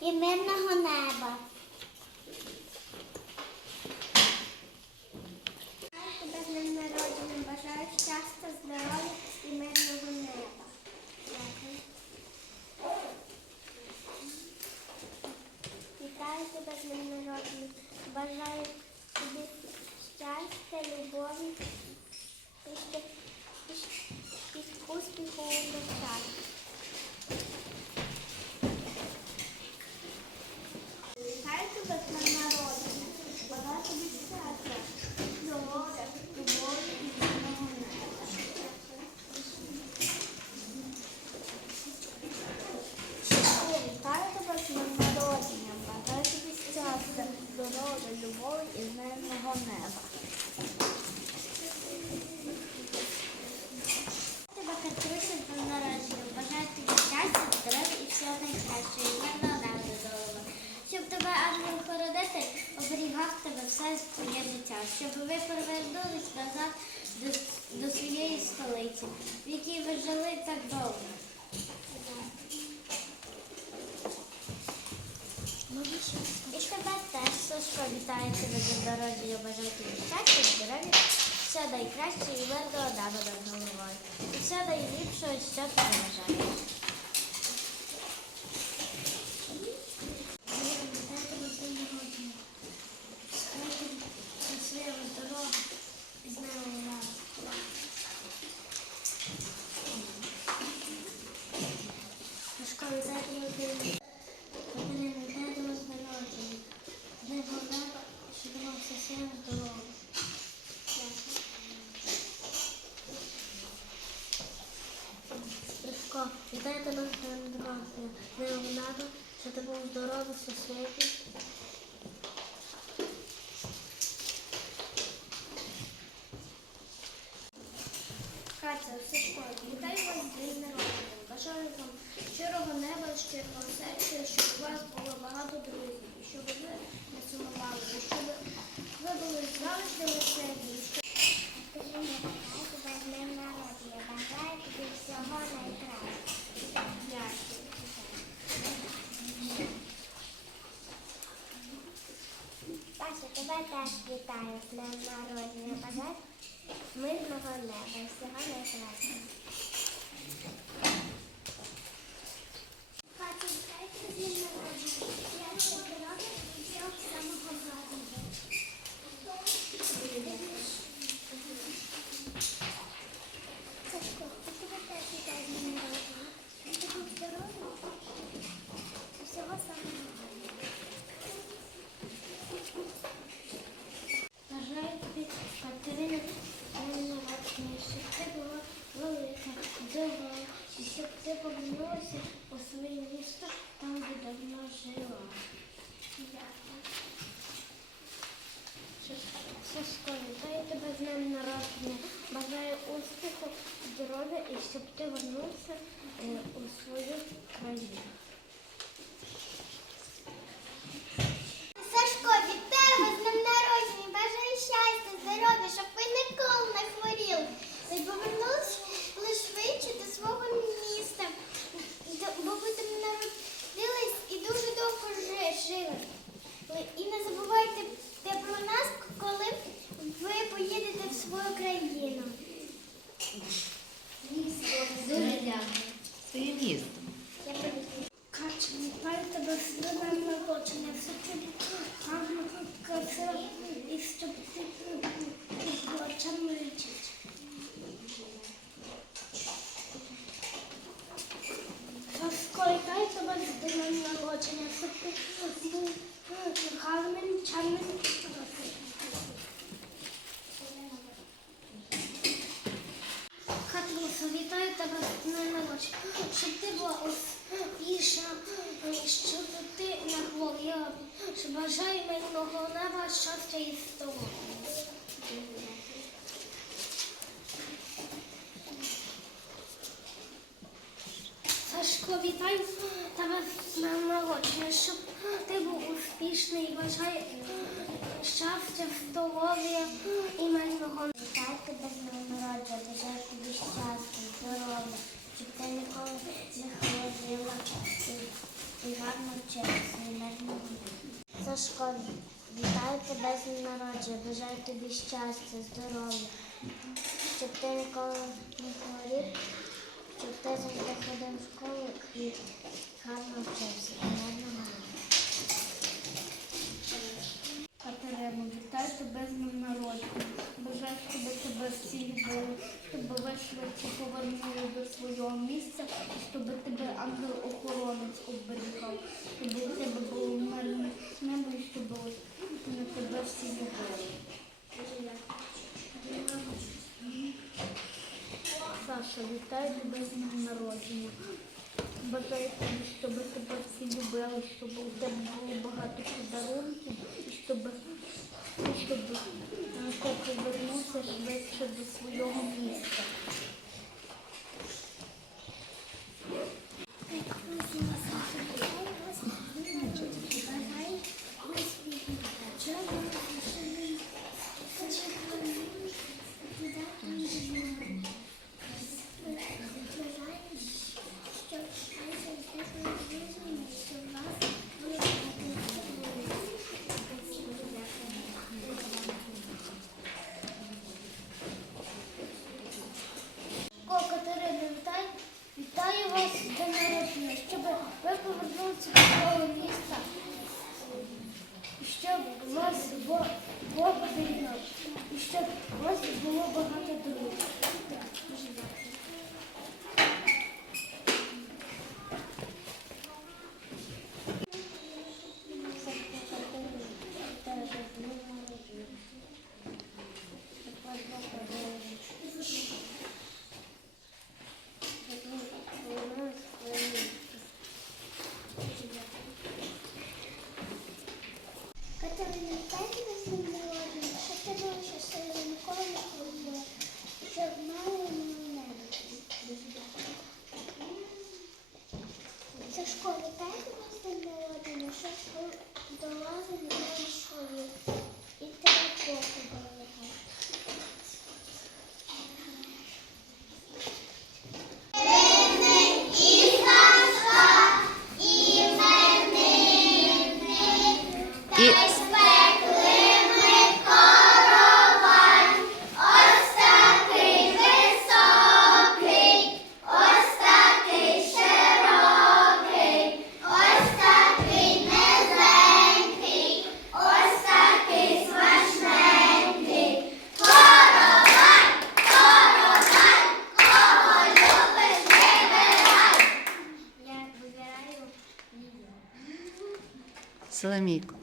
іменного неба. вулиці, в якій ви жили так довго. І тебе теж Сашко, вітаю тебе до дорожі, я бажаю тобі щастя, здоров'я, все найкраще і мирного дана над головою. І все найліпшого, що ти бажаєш. Це був все сусідів. Катя, все Сашко, вітаю вас з днем. Бажаю вам щирого неба, щирого серця, щоб у вас було багато друзів, щоб ви не сумували, щоб ви були завжди веселі. Скажімо, вітаю тебе. Бажаю тобі всього найкращого. Дякую. Паша, тебе теж вітаю з днем народження бажать мирного неба і всього найкращого. щоб це було велике, добре, щоб це повернулося у своє місто, там, де давно жила. Сашко, вітаю тебе з днем народження. Бажаю успіху, здоров'я і щоб ти вернувся е, у свою щастя і здоров'я. Сашко, вітаю тебе з днем народження, щоб ти був успішний, бажаю щастя, здоров'я і мирного. Вітаю тебе з днем народження, бажаю тобі щастя, здоров'я, щоб ти ніколи не хворіла і, і гарно вчилася, і мирного. Сашко, вітаю тебе з народження, бажаю тобі щастя, здоров'я, щоб ти ніколи не хворів, щоб ти завжди ходив в школу і гарно вчився, і мирного неба. Катерина, вітаю тебе з днем народження. Бажаю, щоб тебе всі любили, щоб ви швидше повернули до свого місця, і щоб тебе ангел-охоронець оберігав, щоб у тебе було мирне небо і щоб на тебе всі любили. Саша, вітаю тебе з днем народження. Бажаю тобі, щоб тебе всі любили, щоб у тебе було багато подарунків, і щоб, і щоб е, ти повернувся швидше до свого міста. Ко, Соломійко.